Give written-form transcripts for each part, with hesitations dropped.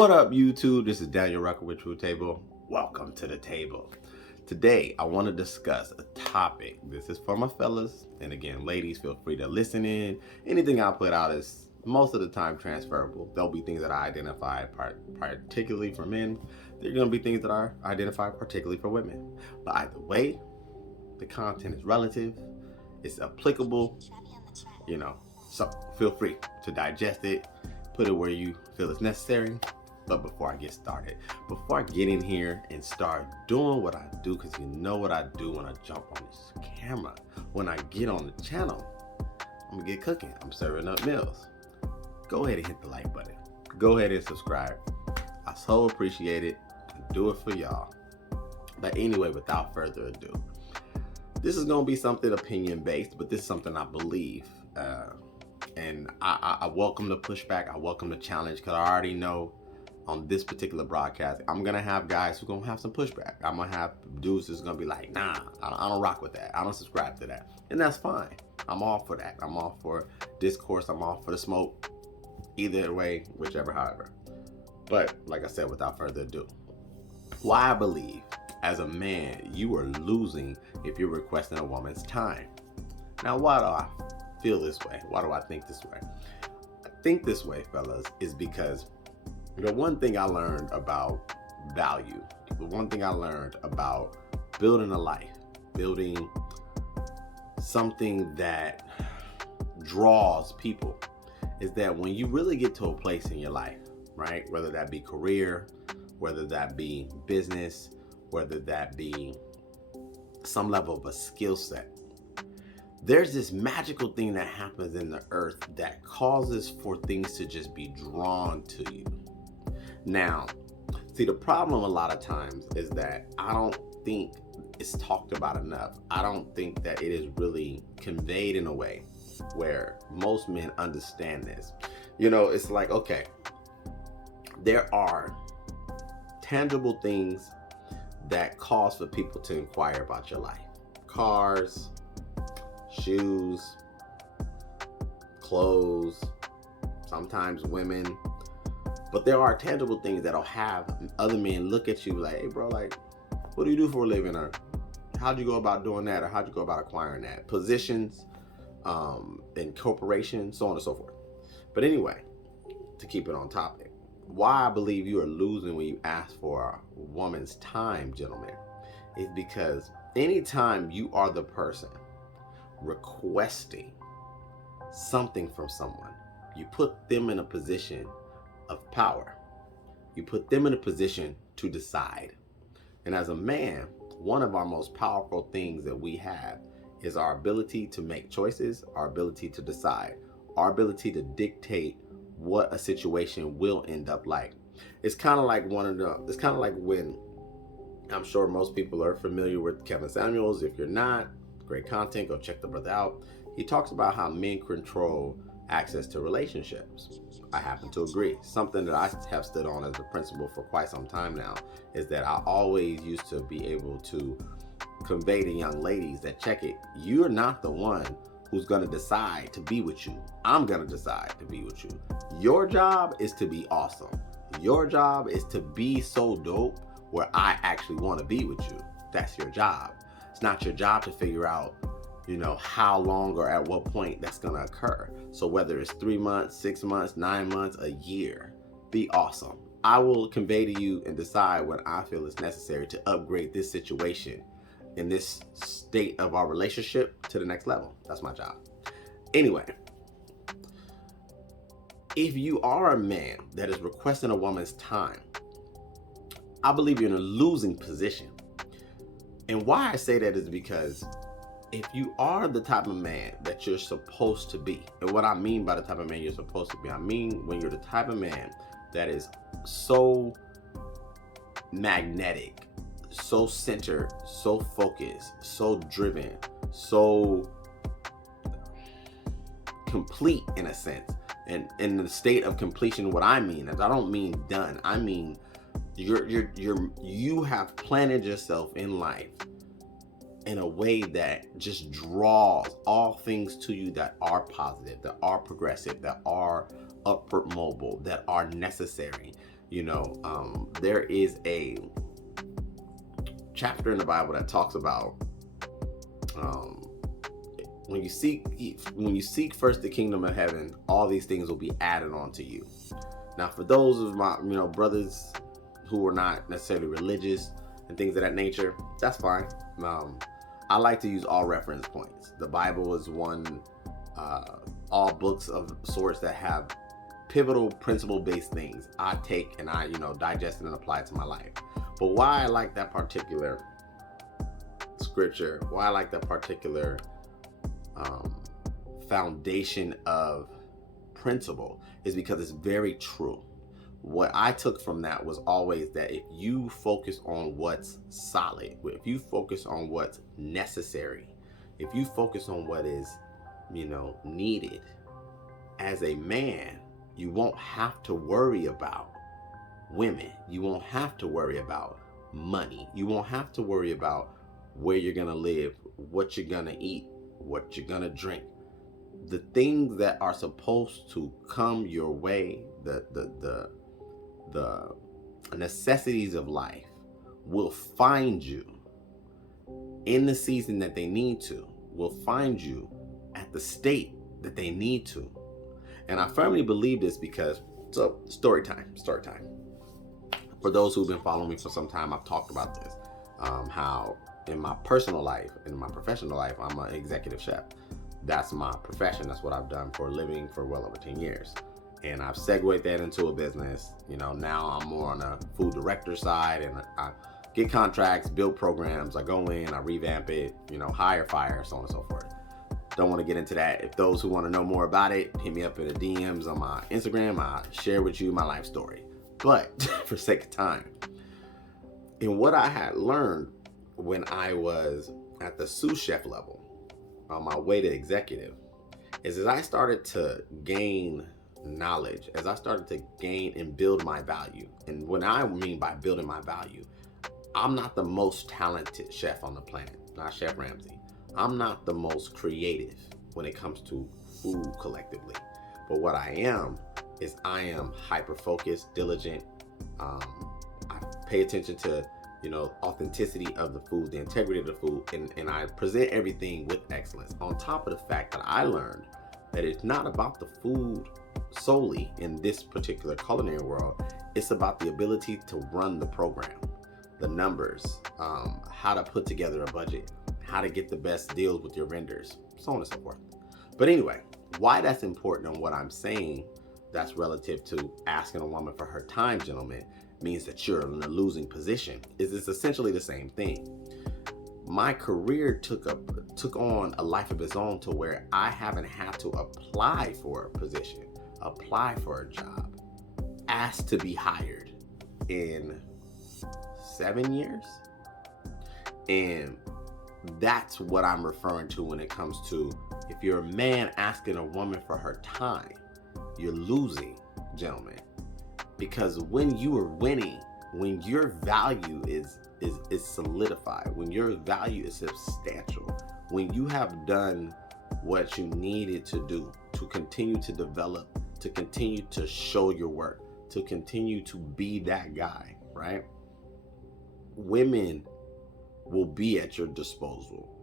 What up, YouTube? This is Daniel Rucker with True Table. Welcome to the table. Today, I want to discuss a topic. This is for my fellas, and again, ladies, feel free to listen in. Anything I put out is most of the time transferable. There'll be things that I identify particularly for men. There are going to be things that I identify particularly for women. But either way, the content is relative. It's applicable, So feel free to digest it, put it where you feel it's necessary. But before I get started, before I get in here and start doing what I do, because you know what I do when I jump on this camera, when I get on the channel, I'm gonna get cooking. I'm serving up meals. Go ahead and hit the like button. Go ahead and subscribe. I so appreciate it. I do it for y'all. But anyway, without further ado, this is gonna be something opinion based, but this is something I believe. And I welcome the pushback. I welcome the challenge, because I already know on this particular broadcast, I'm gonna have guys who gonna have some pushback. I'm gonna have dudes that's gonna be like, nah, I don't rock with that. I don't subscribe to that. And that's fine. I'm all for that. I'm all for discourse. I'm all for the smoke. Either way, whichever, however. But like I said, without further ado, why I believe as a man, you are losing if you're requesting a woman's time. Now, why do I feel this way? Why do I think this way? I think this way, fellas, is because the one thing I learned about value, the one thing I learned about building a life, building something that draws people, is that when you really get to a place in your life, right, whether that be career, whether that be business, whether that be some level of a skill set, there's this magical thing that happens in the earth that causes for things to just be drawn to you. Now, see, the problem a lot of times is that I don't think it's talked about enough. I don't think that it is really conveyed in a way where most men understand this. It's like, okay, there are tangible things that cause for people to inquire about your life. Cars, shoes, clothes, sometimes women. But there are tangible things that'll have other men look at you like, hey bro, like, what do you do for a living? Or how'd you go about doing that? Or how'd you go about acquiring that? Positions, in corporations, so on and so forth. But anyway, to keep it on topic, why I believe you are losing when you ask for a woman's time, gentlemen, is because anytime you are the person requesting something from someone, you put them in a position of power. You put them in a position to decide. And as a man, one of our most powerful things that we have is our ability to make choices, our ability to decide, our ability to dictate what a situation will end up like. It's kind of like when, I'm sure most people are familiar with Kevin Samuels. If you're not, great content, go check the brother out. He talks about how men control access to relationships. I happen to agree. Something that I have stood on as a principle for quite some time now is that I always used to be able to convey to young ladies that, check it, you're not the one who's going to decide to be with you. I'm going to decide to be with you. Your job is to be awesome. Your job is to be so dope where I actually want to be with you. That's your job. It's not your job to figure out how long or at what point that's going to occur. So whether it's 3 months, 6 months, 9 months, a year, be awesome. I will convey to you and decide when I feel it's necessary to upgrade this situation in this state of our relationship to the next level. That's my job. Anyway, if you are a man that is requesting a woman's time, I believe you're in a losing position. And why I say that is because if you are the type of man that you're supposed to be, and what I mean by the type of man you're supposed to be, I mean when you're the type of man that is so magnetic, so centered, so focused, so driven, so complete in a sense. And in the state of completion, what I mean is I don't mean done. I mean you have planted yourself in life in a way that just draws all things to you that are positive, that are progressive, that are upward mobile, that are necessary. There is a chapter in the Bible that talks about when you seek first the kingdom of heaven, all these things will be added on to you. Now, for those of my brothers who are not necessarily religious and things of that nature, that's fine. I like to use all reference points. The Bible is one, all books of sorts that have pivotal principle-based things I take and I digest and apply to my life. But why I like that particular scripture, why I like that particular foundation of principle, is because it's very true. What I took from that was always that if you focus on what's solid, if you focus on what's necessary, if you focus on what is, needed as a man, you won't have to worry about women. You won't have to worry about money. You won't have to worry about where you're going to live, what you're going to eat, what you're going to drink. The things that are supposed to come your way, the necessities of life will find you in the season that they need to, will find you at the state that they need to. And I firmly believe this because, so story time. For those who've been following me for some time, I've talked about this, how in my personal life, in my professional life, I'm an executive chef. That's my profession. That's what I've done for a living for well over 10 years. And I've segued that into a business. Now I'm more on a food director side, and I get contracts, build programs. I go in, I revamp it, hire, fire, so on and so forth. Don't want to get into that. If those who want to know more about it, hit me up in the DMs on my Instagram. I'll share with you my life story. But for sake of time, in what I had learned when I was at the sous chef level on my way to executive is as I started to gain knowledge, as I started to gain and build my value. And what I mean by building my value, I'm not the most talented chef on the planet, not Chef Ramsay. I'm not the most creative when it comes to food collectively. But what I am is I am hyper-focused, diligent. I pay attention to, authenticity of the food, the integrity of the food, and I present everything with excellence. On top of the fact that I learned that it's not about the food solely in this particular culinary world. It's about the ability to run the program, the numbers, how to put together a budget, how to get the best deals with your vendors, so on and so forth. But anyway, why that's important and what I'm saying that's relative to asking a woman for her time, gentlemen, means that you're in a losing position. It's essentially the same thing. My career took on a life of its own to where I haven't had to apply for a position, apply for a job, ask to be hired in 7 years. And that's what I'm referring to when it comes to, if you're a man asking a woman for her time, you're losing, gentlemen. Because when you are winning, when your value is solidified, when your value is substantial, when you have done what you needed to do to continue to develop, to continue to show your work, to continue to be that guy, right? Women will be at your disposal.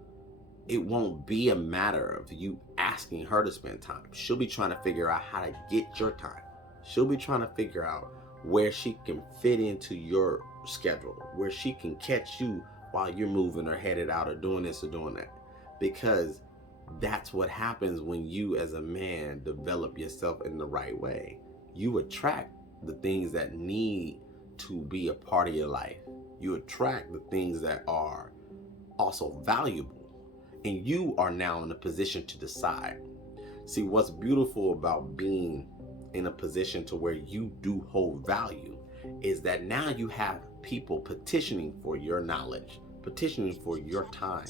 It won't be a matter of you asking her to spend time. She'll be trying to figure out how to get your time. She'll be trying to figure out where she can fit into your schedule, where she can catch you while you're moving or headed out or doing this or doing that. Because that's what happens when you as a man develop yourself in the right way. You attract the things that need to be a part of your life. You attract the things that are also valuable. And you are now in a position to decide. See, what's beautiful about being in a position to where you do hold value is that now you have people petitioning for your knowledge, petitioning for your time,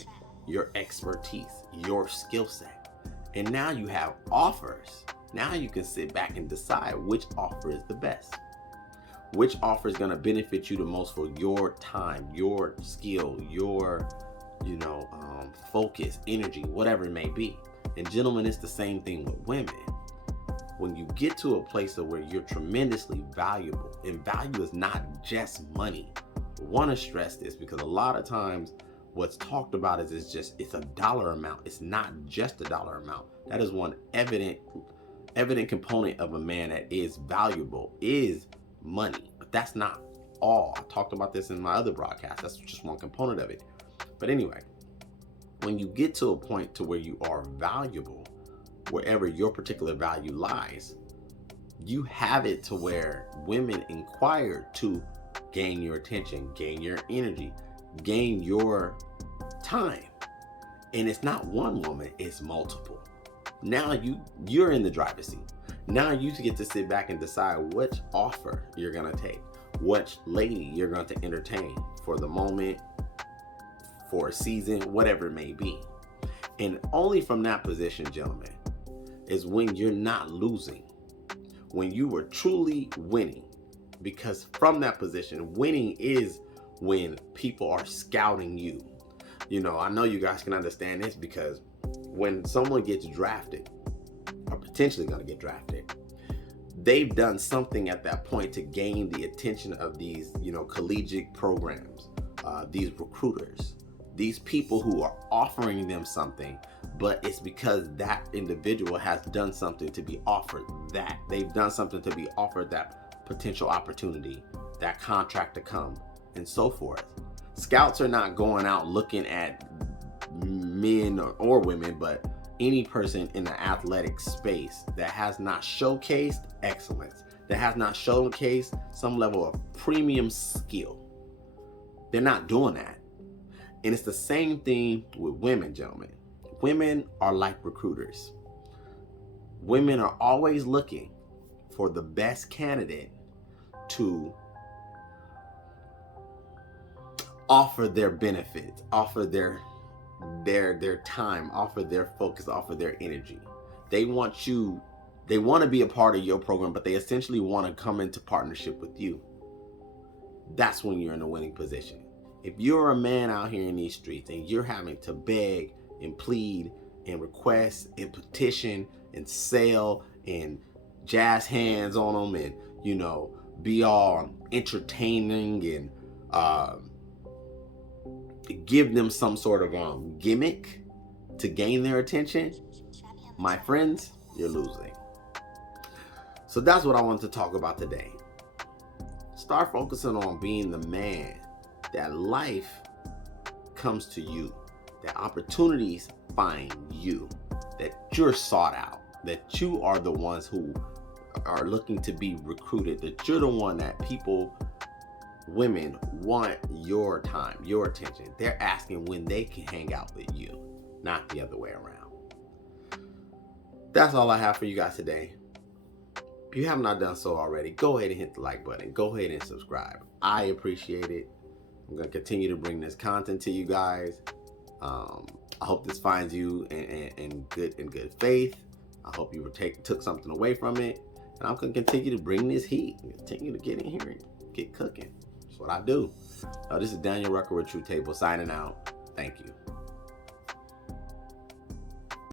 your expertise, your skill set. And now you have offers. Now you can sit back and decide which offer is the best. Which offer is going to benefit you the most for your time, your skill, your, focus, energy, whatever it may be. And gentlemen, it's the same thing with women. when you get to a place of where you're tremendously valuable, and value is not just money. I want to stress this because a lot of times what's talked about is it's a dollar amount. It's not just a dollar amount. That is one evident component of a man that is valuable is money. But that's not all. I talked about this in my other broadcast. That's just one component of it. But anyway, when you get to a point to where you are valuable, wherever your particular value lies, you have it to where women inquire to gain your attention, gain your energy, gain your time. And it's not one woman, it's multiple. Now you're in the driver's seat. Now you get to sit back and decide which offer you're gonna take, which lady you're going to entertain for the moment, for a season, whatever it may be. And only from that position, gentlemen, is when you're not losing, when you were truly winning. Because from that position, winning is when people are scouting you. You know, I know you guys can understand this because when someone gets drafted, or potentially going to get drafted, they've done something at that point to gain the attention of these, collegiate programs, these recruiters, these people who are offering them something, but it's because that individual has done something to be offered that. They've done something to be offered that potential opportunity, that contract to come, and so forth. Scouts are not going out looking at men or women, but any person in the athletic space that has not showcased excellence, that has not showcased some level of premium skill. They're not doing that. And it's the same thing with women, gentlemen. Women are like recruiters. Women are always looking for the best candidate to offer their benefits, offer their time, offer their focus, offer their energy. They want to be a part of your program, but they essentially want to come into partnership with you. That's when you're in a winning position. If you're a man out here in these streets and you're having to beg and plead and request and petition and sell and jazz hands on them and, be all entertaining and give them some sort of gimmick to gain their attention, my friends, you're losing. So that's what I want to talk about today. Start focusing on being the man that life comes to you, that opportunities find you, that you're sought out, that you are the ones who are looking to be recruited, that you're the one that women want your time, your attention. They're asking when they can hang out with you, not the other way around. That's all I have for you guys today. If you have not done so already, go ahead and hit the like button. Go ahead and subscribe. I appreciate it. I'm going to continue to bring this content to you guys. I hope this finds you in good faith. I hope you took something away from it. And I'm going to continue to bring this heat and continue to get in here and get cooking. That's what I do. This is Daniel Rucker with True Table signing out. Thank you.